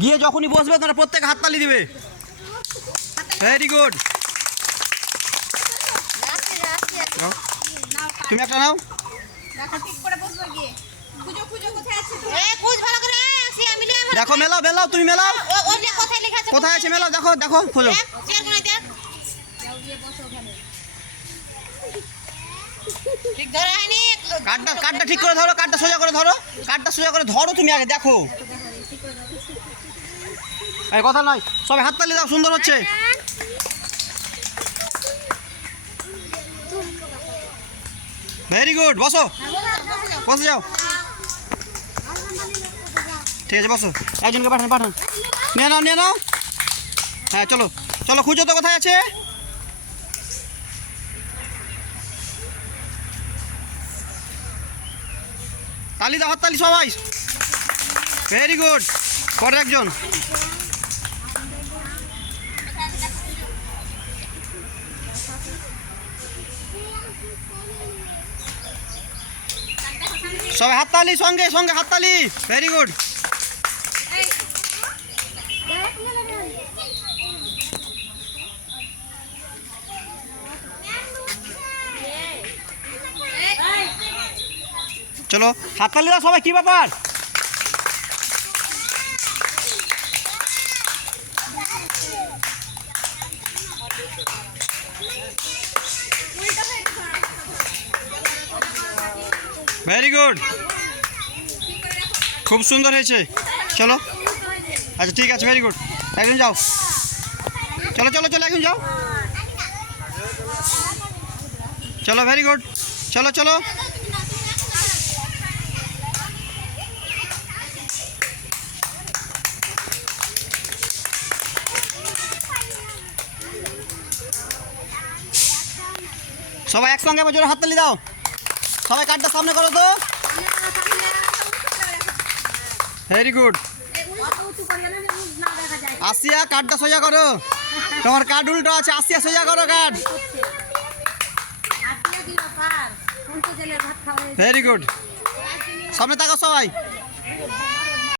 গিয়ে যখনই বসবে তোমরা প্রত্যেক হাততালি দিবে। Very good. তুমি একটা নাও। দেখো মেলাও মেলাও, তুমি মেলাও, কোথায় আছে মেলাও, দেখো দেখো খোঁজো। কাঠটা ঠিক করে ধরো, কাঠটা সোজা করে ধরো, কাঠটা সোজা করে ধরো, তুমি আগে দেখো। এই কথা নয়, সবাই হাততালি দাও, সুন্দর হচ্ছে। ভেরি গুড, বসো বসে যাও। ঠিক আছে বসো, একজনকে পাঠান পাঠান, নিয়ে নাও নিয়ে নাও। হ্যাঁ চলো চলো, খুঁজো তো কোথায় আছে। তালি দাও, হাততালি সবাই। Very good. পরে একজন। সবাই হাততালি, সঙ্গে সঙ্গে হাততালি। Very good. চলো হাততালি দাও সবাই, কি ব্যাপার। ভেরি গুড, খুব সুন্দর হয়েছে। চলো আচ্ছা ঠিক আছে, ভেরি গুড। একজন যাও, চলো চলো চলো, একজন যাও। চলো ভেরি গুড, চলো চলো। সবাই একসঙ্গে জোরে হাততালি দাও। সবাই কাঠটা সামনে করো তো। Very good. আসিয়া কাঠটা সোজা করো, তোমার কাঠ উল্টো আছে। আসিয়া সোজা করো কাঠ। ভেরি গুড, সামনে তাকাও সবাই।